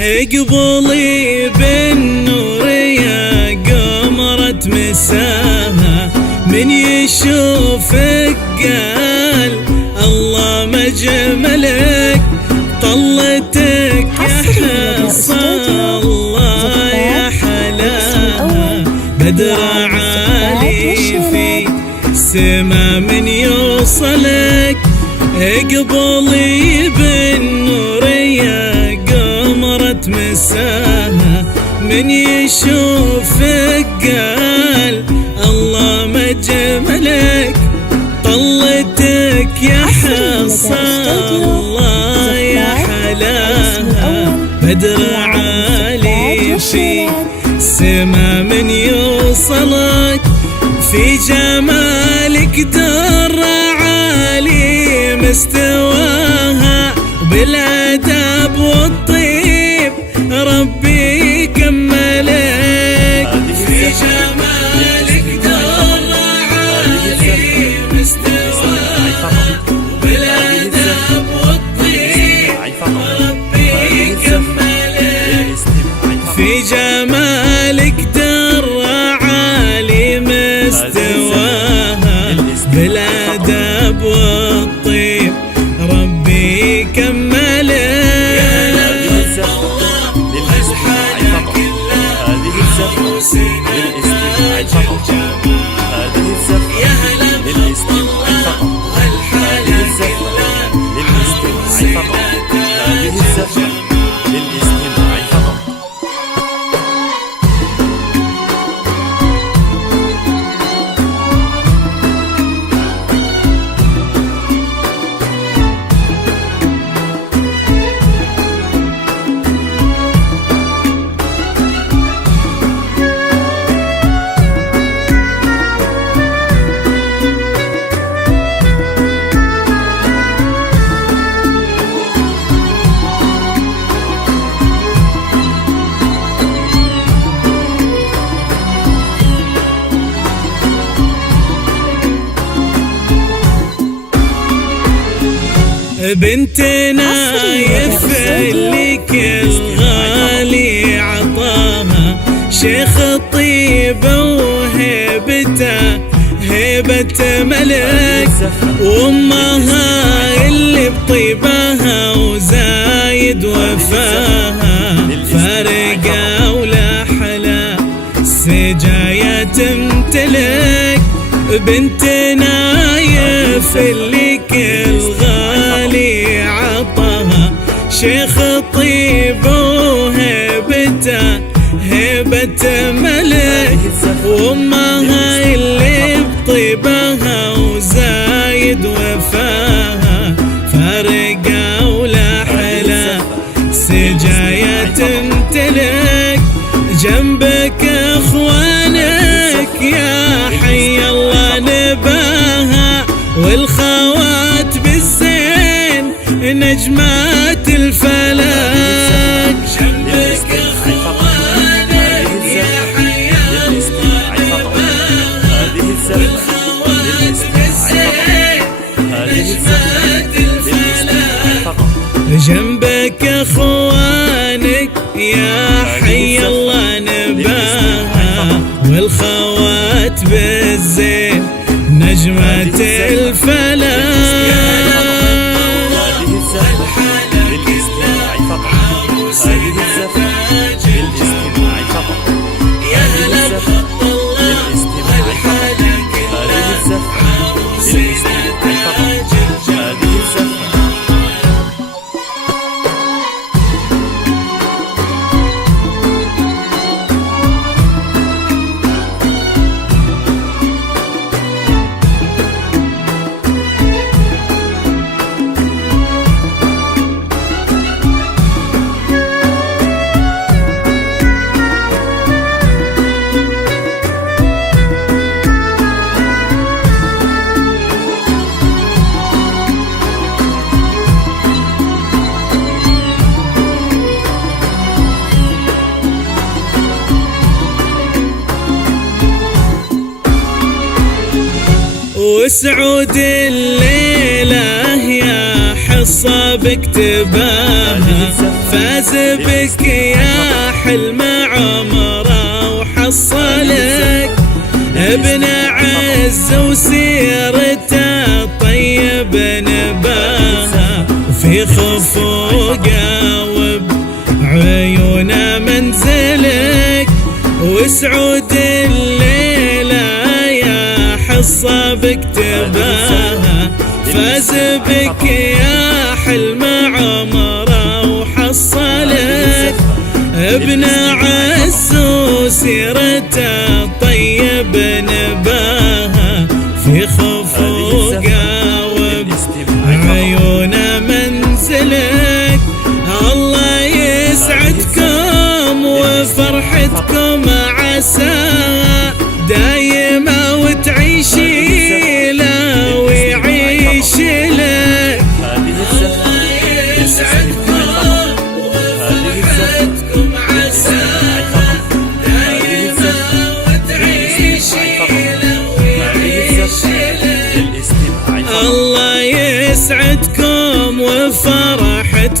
قبولي بالنور يا قمرة مساها، من يشوفك قال الله ما جملك، طلتك يا حصى الله يا حلاها، بدر عالي في السما من يوصلك، قبولي بالنور يا قمرة مساها، من يشوفك قال الله ما جملك، طلتك يا حصى الله يا حلاها، بدر عالي في السما من يوصلك، في جمالك در عالي مستواها، بالادب والطيب ربي كملك، في جمالك در عالي مستواها، بالادب والطيب ربي كملك، في جمالك در عالي مستواها، بالادب والطيب ربي كملك. بنتنا يفلك الغالي عطاها، شيخ الطيبة وهيبته هيبة ملك، وامها اللي بطيبها وزايد وفاها، فارقة ولا حلا السجايا تمتلك، بنتنا يفلك الغالي عطاها، شيخ الطيبة وهيبته هيبة ملك، وامها اللي بطيبها وزايد وفاها، فارقة ولا حلا سجايا تمتلك، جنبك اخوانك يا حي الله نباها، والخوات بالزين نجمات الفلك، جنبك اخوانك يا حي الله نباها، والخوات بالزين نجمات الفلك، جنبك اخوانك يا حي الله نباها، والخوات بالزين نجمة الفلك، وسعود الليلة يا حب حصة باكتباها، فاز بك يا حلم عمره وحصلك ابن عز وسيرته طيب نباها، وفي خفوقه وبعيونه منزلك وسعود الليلة يا حصة باكتباها، فاز بك يا حلم عمره وحصلك ابن عز وسيرته طيب نباها، في خفوقه وبعيونه منزلك الله يسعدكم وفرحتكم عساها دايمة وتعيشي له ويعيش لك، الله يسعدكم وفرحتكم عساها دايمة وتعيشي له ويعيش لك، الله يسعدكم وفرحتكم